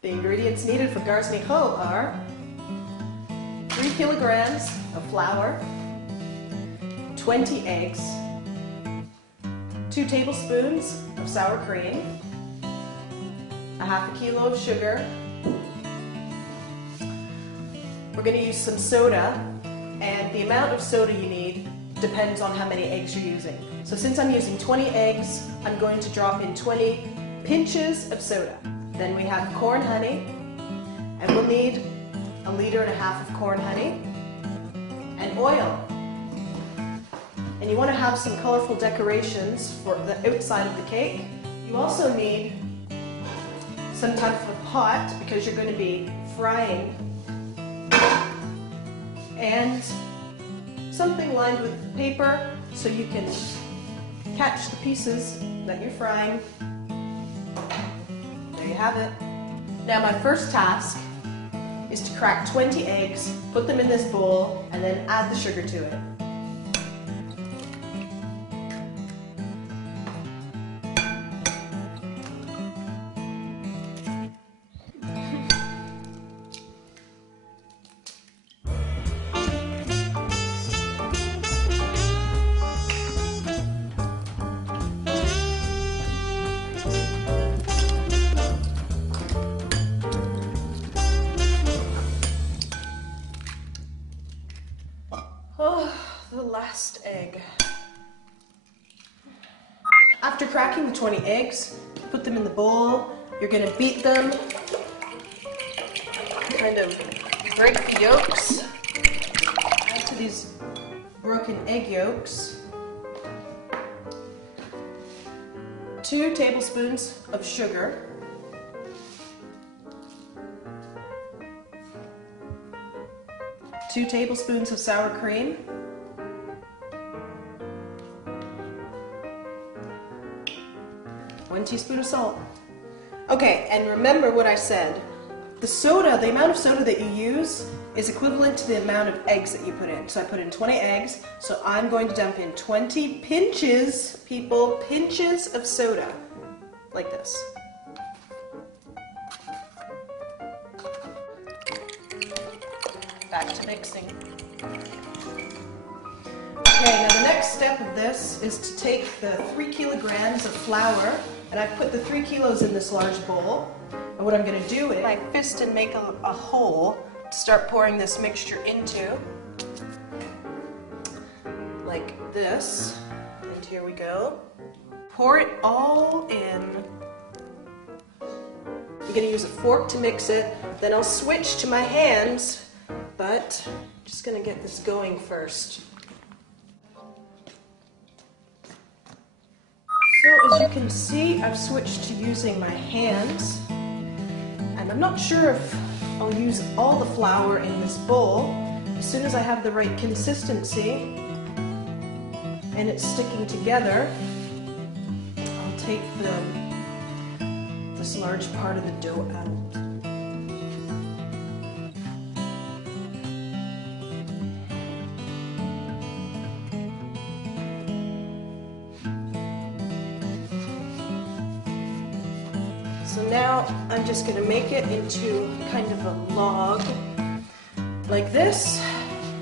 The ingredients needed for Garzni hьовл are 3 kilograms of flour, 20 eggs, 2 tablespoons of sour cream, a half a kilo of sugar. We're going to use some soda, and the amount of soda you need depends on how many eggs you're using. So since I'm using 20 eggs, I'm going to drop in 20 pinches of soda. Then we have corn honey, and we'll need 1.5 liters of corn honey, and oil. And you want to have some colorful decorations for the outside of the cake. You also need some type of a pot because you're going to be frying, and something lined with paper so you can catch the pieces that you're frying. There you have it. Now my first task is to crack 20 eggs, put them in this bowl, and then add the sugar to it. Oh, the last egg. After cracking the 20 eggs, put them in the bowl. You're going to beat them. Kind of break the yolks. Add to these broken egg yolks 2 tablespoons of sugar. 2 tablespoons of sour cream, 1 teaspoon of salt. Okay, and remember what I said. The soda, the amount of soda that you use is equivalent to the amount of eggs that you put in. So I put in 20 eggs, so I'm going to dump in 20 pinches, people, pinches of soda, like this. Back to mixing. Okay, now the next step of this is to take the 3 kilograms of flour, and I've put the 3 kilos in this large bowl. And what I'm going to do is my fist and make a hole to start pouring this mixture into, like this. And here we go. Pour it all in. I'm going to use a fork to mix it, then I'll switch to my hands. But I'm just going to get this going first. So as you can see, I've switched to using my hands, and I'm not sure if I'll use all the flour in this bowl. As soon as I have the right consistency and it's sticking together, I'll take this large part of the dough out. So now I'm just going to make it into kind of a log like this.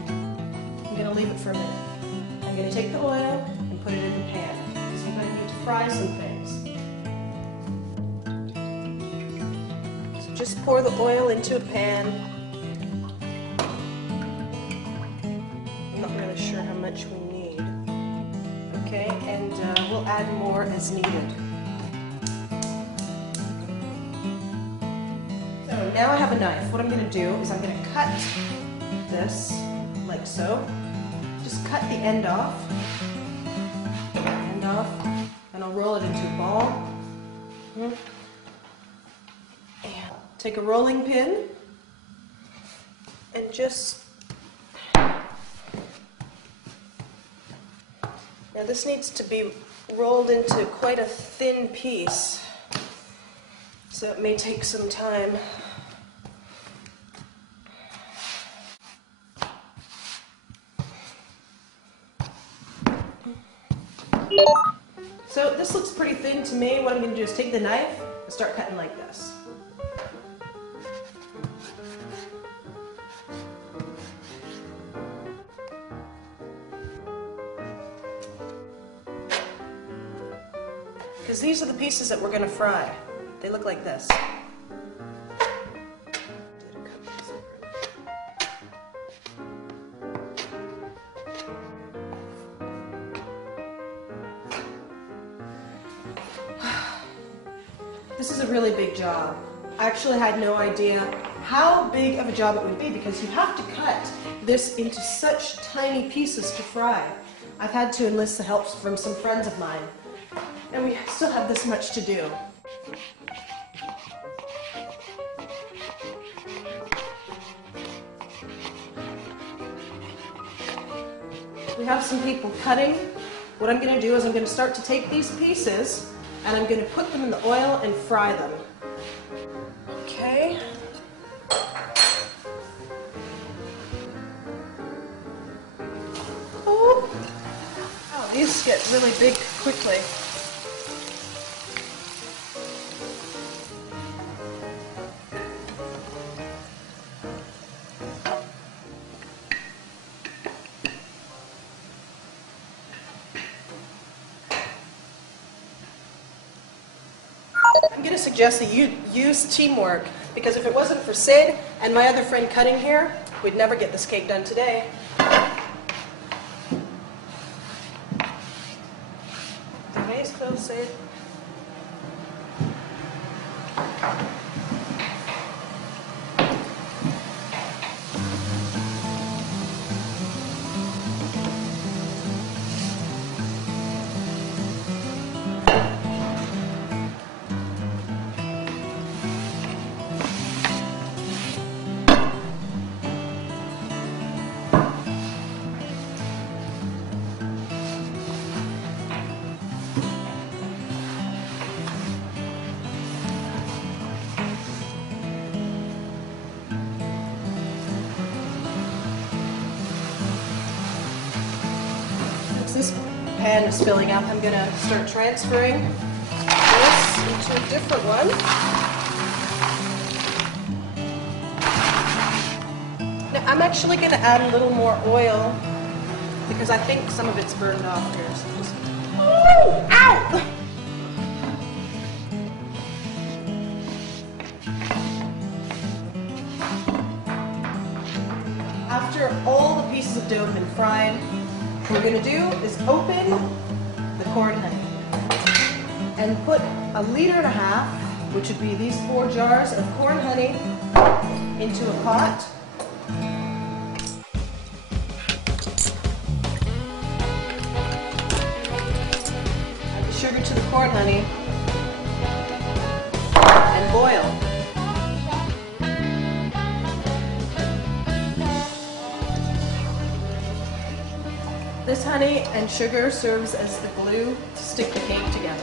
I'm going to leave it for a minute. I'm going to take the oil and put it in the pan because we're going to need to fry some things. So just pour the oil into a pan. I'm not really sure how much we need. Okay, and we'll add more as needed. Now I have a knife. What I'm going to do is I'm going to cut this like so. Just cut the end off, and I'll roll it into a ball. And take a rolling pin and just, now this needs to be rolled into quite a thin piece, so it may take some time. So this looks pretty thin to me. What I'm going to do is take the knife and start cutting like this. Because these are the pieces that we're going to fry. They look like this. This is a really big job. I actually had no idea how big of a job it would be because you have to cut this into such tiny pieces to fry. I've had to enlist the help from some friends of mine, and we still have this much to do. We have some people cutting. What I'm going to do is I'm going to start to take these pieces and I'm going to put them in the oil and fry them. Okay. Oh, these get really big quickly. I'm going to suggest that you use teamwork, because if it wasn't for Sid and my other friend cutting here, we'd never get this cake done today. The vase closed, Sid. This pan is filling up. I'm going to start transferring this into a different one. Now, I'm actually going to add a little more oil because I think some of it's burned off here. So just, oh, ow! After all the pieces of dough have been fried, what we're going to do is open the corn honey and put 1.5 liters, which would be these 4 jars of corn honey, into a pot. Add the sugar to the corn honey and boil. This honey and sugar serves as the glue to stick the cake together.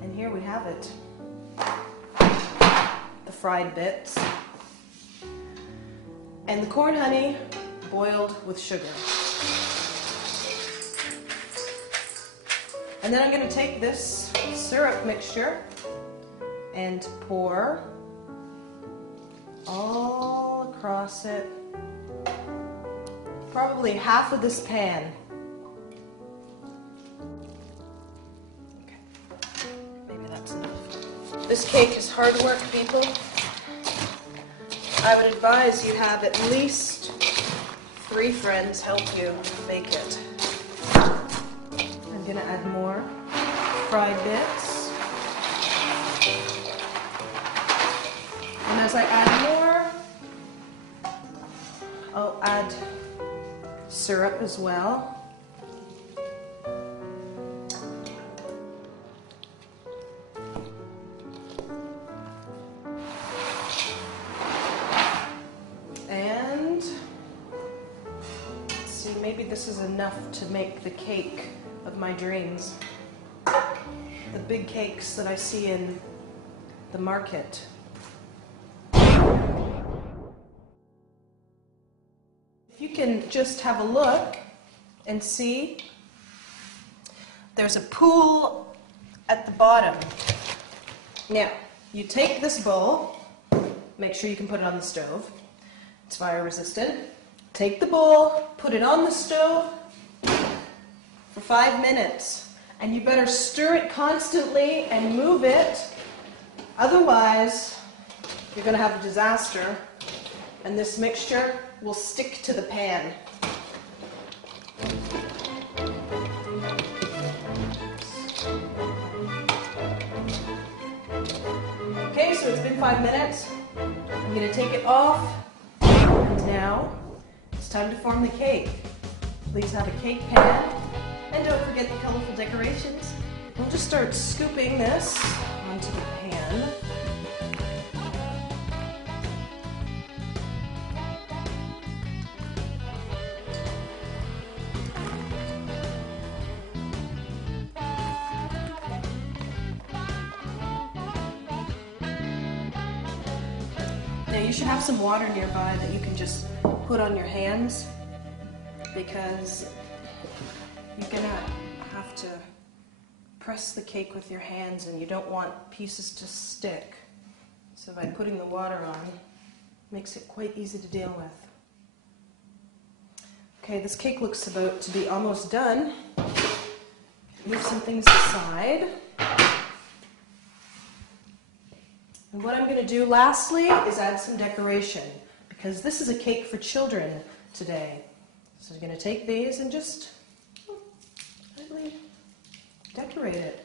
And here we have it. The fried bits. And the corn honey boiled with sugar. And then I'm going to take this syrup mixture and pour all across it, probably half of this pan. Okay, maybe that's enough. This cake is hard work, people. I would advise you have at least 3 friends help you make it. I'm going to add more fried bits. And as I add more, I'll add syrup as well. this is enough to make the cake of my dreams. The big cakes that I see in the market. If you can just have a look and see, there's a pool at the bottom. Now, you take this bowl, make sure you can put it on the stove. It's fire resistant. Take the bowl, put it on the stove for 5 minutes. And you better stir it constantly and move it. Otherwise, you're going to have a disaster. And this mixture will stick to the pan. Okay, so it's been 5 minutes. I'm going to take it off. And now, it's time to form the cake. Please have a cake pan. And don't forget the colorful decorations. We'll just start scooping this onto the pan. Now you should have some water nearby that you can just put on your hands, because you're gonna have to press the cake with your hands and you don't want pieces to stick. So by putting the water on, makes it quite easy to deal with. Okay, this cake looks about to be almost done. Move some things aside. And what I'm going to do lastly is add some decoration, because this is a cake for children today. So I'm going to take these and just lightly decorate it.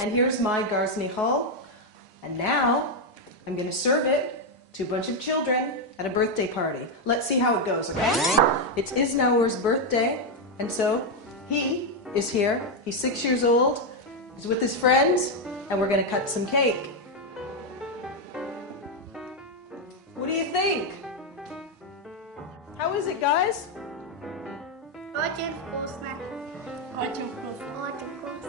And here's my Garzni hьовл. And now I'm going to serve it to a bunch of children at a birthday party. Let's see how it goes, okay? It's Isnaur's birthday, and so he is here. He's 6 years old. He's with his friends, and we're going to cut some cake. What do you think? How is it, guys? Очень вкусно. Очень вкусно. Очень вкусно.